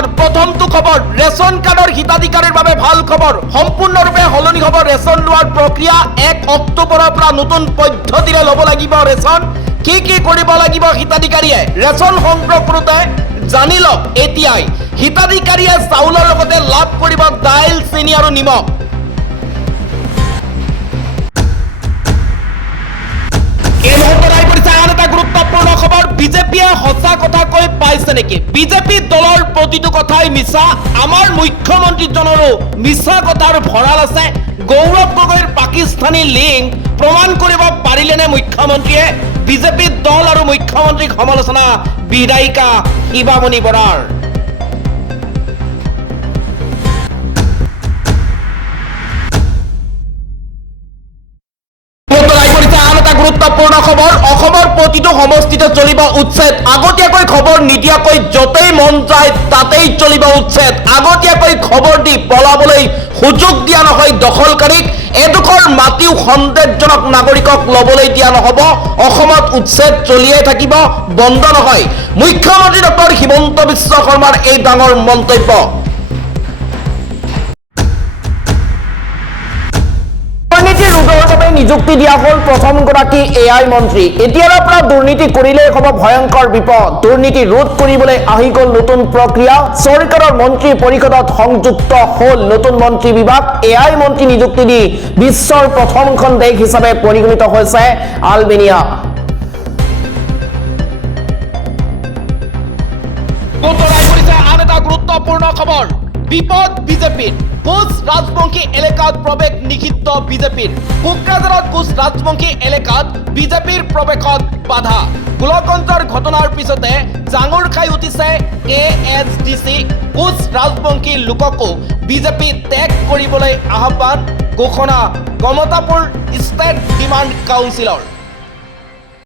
খবৰ প্ৰথমটো খবৰ ৰেচন কাৰ্ডৰ হিতাধিকাৰীৰ বাবে ভাল খবৰ সম্পূৰ্ণৰূপে হলনি হ'ব ৰেচন লোৱাৰ প্ৰক্ৰিয়া 1 অক্টোবৰৰ পৰা নতুন পদ্ধতিৰে ল'ব লাগিব ৰেচন কি কৰিব লাগিব হিতাধিকাৰীয়ে ৰেচন সংগ্ৰহ কৰোঁতে জানি লওক এতিয়াই হিতাধিকাৰীয়ে চাউলৰ লগতে লাভ কৰিব দাইল চেনি আৰু নিমখ এই মুহূৰ্তত আহি পৰিছে আন এটা গুৰুত্বপূৰ্ণ খবৰ বিজেপিয়ে সঁচা কথা কৈ পাইছে নেকি বিজেপি দলৰ প্ৰতিটো কথাই মিছা আমাৰ মুখ্যমন্ত্ৰীজনৰো মিছা কথাৰ ভঁৰাল আছে গৌৰৱ গগৈৰ পাকিস্তানী লিংক প্ৰমাণ কৰিব পাৰিলেনে মুখ্যমন্ত্ৰীয়ে বিজেপি দল আৰু মুখ্যমন্ত্ৰীক সমালোচনা বিধায়িকা শিৱামণি বৰাৰ গুৰুত্বপূৰ্ণ খবৰ অসমৰ প্ৰতিটো সমষ্টিতে চলিব উচ্ছেদ আগতীয়াকৈ খবৰ নিদিয়াকৈ য'তেই মন যায় তাতেই চলিব উচ্ছেদ আগতীয়াকৈ খবৰ দি পলাবলৈ সুযোগ দিয়া নহয় দখলকাৰীক এডোখৰ মাটিও সন্দেহজনক নাগৰিকক ল'বলৈ দিয়া নহ'ব অসমত উচ্ছেদ চলিয়ে থাকিব বন্ধ নহয় মুখ্যমন্ত্ৰী ডক্টৰ হিমন্ত বিশ্ব শৰ্মাৰ এই ডাঙৰ মন্তব্য নিযুক্তি দিয়া হল প্ৰথমগৰাকী এআই মন্ত্ৰী এতিয়াৰ পৰা দুৰ্নীতি কৰিলে হ'ব ভয়ংকৰ বিপদ দুৰ্নীতি ৰোধ কৰিবলৈ আহি গ'ল নতুন প্ৰক্ৰিয়া চৰকাৰৰ মন্ত্ৰী পৰিষদত সংযুক্ত হল নতুন মন্ত্ৰী বিভাগ এআই মন্ত্ৰী নিযুক্তি দি বিশ্বৰ প্ৰথমখন দেশ হিচাপে পৰিগণিত হৈছে আলবেনিয়া আন এটা গুৰুত্বপূৰ্ণ খবৰ বিপদ বিজেপিৰ কোচ ৰাজবংশী এলেকাত প্ৰৱেশ নিষিদ্ধ বিজেপিৰ কোকৰাঝাৰত কোচ ৰাজবংশী এলেকাত বিজেপিৰ প্ৰৱেশত বাধা গোলকগঞ্জৰ ঘটনাৰ পিছতে জাঙুৰ খাই উঠিছে এএছডিসি কোচ ৰাজবংশী লোককো বিজেপি ত্যাগ কৰিবলৈ আহ্বান ঘোষণা কমতাপুৰ ষ্টেট ডিমাণ্ড কাউন্সিলৰ